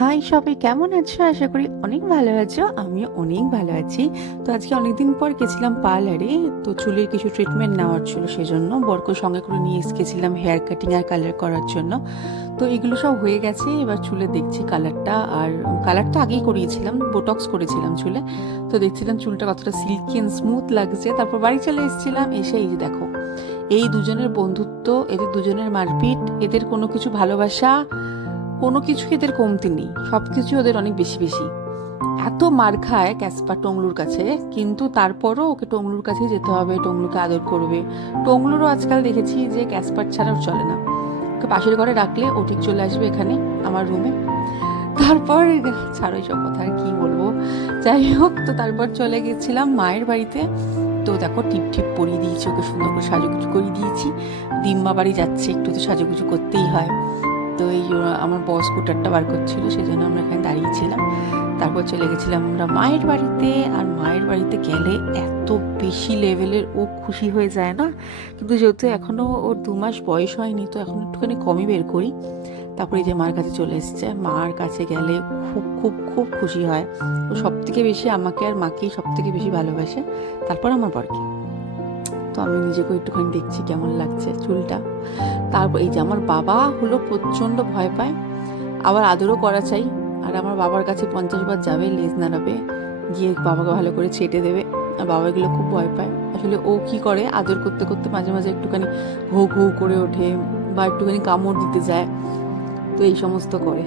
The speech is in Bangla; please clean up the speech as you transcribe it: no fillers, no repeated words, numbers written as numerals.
হাই সবাই, কেমন আছো? আশা করি অনেক ভালো আছো। আমিও অনেক ভালো আছি। তো আজকে অনেকদিন পর গেছিলাম পার্লারে। তো চুলের কিছু ট্রিটমেন্ট নেওয়ার ছিল, সেজন্য বরকে সঙ্গে করে নিয়ে গেছিলাম হেয়ার কাটিং আর কালার করার জন্য। তো এগুলো সব হয়ে গেছে, এবার চুলে দেখছি কালারটা। আর কালারটা আগেই করিয়েছিলাম, বোটক্স করেছিলাম চুলে। তো দেখছিলাম চুলটা কতটা সিল্কি অ্যান্ড স্মুথ লাগছে। তারপর বাড়ি চলে এসেছিলাম, এসে এই যে দেখো, এই দুজনের বন্ধুত্ব, এদের দুজনের মারপিট, এদের কোনো কিছু ভালোবাসা, কোনো কিছু এদের কমতি নেই, সব কিছু ওদের অনেক বেশি বেশি। এত মার খায় ক্যাসপা টংলুর কাছে, কিন্তু তারপরও ওকে টংলুর কাছে যেতে হবে, টংলুকে আদর করবে। টংলুরও আজকাল দেখেছি যে ক্যাসপার ছাড়াও চলে না, ওকে পাশের ঘরে রাখলে ও ঠিক চলে আসবে এখানে আমার রুমে। তারপর ছাড়ো সব কথা, আর কি বলবো। যাই হোক, তো তারপর চলে গেছিলাম মায়ের বাড়িতে। তো দেখো, টিপ টিপ পরিয়ে দিয়েছি ওকে, সুন্দর করে সাজুগুজু করে দিয়েছি। দিম্মা বাড়ি যাচ্ছে, একটু তো সাজুগুজু করতেই হয়। তো এই আমার বস স্কুটারটা বার করছিল, সেই জন্য আমরা এখানে দাঁড়িয়েছিলাম। তারপর চলে গেছিলাম আমরা মায়ের বাড়িতে। আর মায়ের বাড়িতে গেলে এত বেশি লেভেলের ও খুশি হয়ে যায় না, কিন্তু যেহেতু এখনও ওর 2 মাস বয়স হয়নি, তো এখন একটুখানি কমই বের করি। তারপরে এই যে মার কাছে চলে এসেছে, মার কাছে গেলে খুব খুব খুব খুশি হয়। ও সব থেকে বেশি আমাকে আর মাকেই সব থেকে বেশি ভালোবাসে, তারপর আমার বরকে। তো আমি নিজেকে একটুখানি দেখছি কেমন লাগছে চুলটা। তারপর এই যে আমার বাবা হলো প্রচণ্ড ভয় পায়, আবার আদরও করা চাই। আর আমার বাবার কাছে 50 বার যাবে, লেজ নাড়াবে, গিয়ে বাবাকে ভালো করে ছেটে দেবে। আর বাবা এগুলো খুব ভয় পায়। আসলে ও কি করে, আদর করতে করতে মাঝে মাঝে একটুখানি ঘৌ ঘৌ করে ওঠে, বা একটুখানি কামড় দিতে যায়, তো এই সমস্ত করে।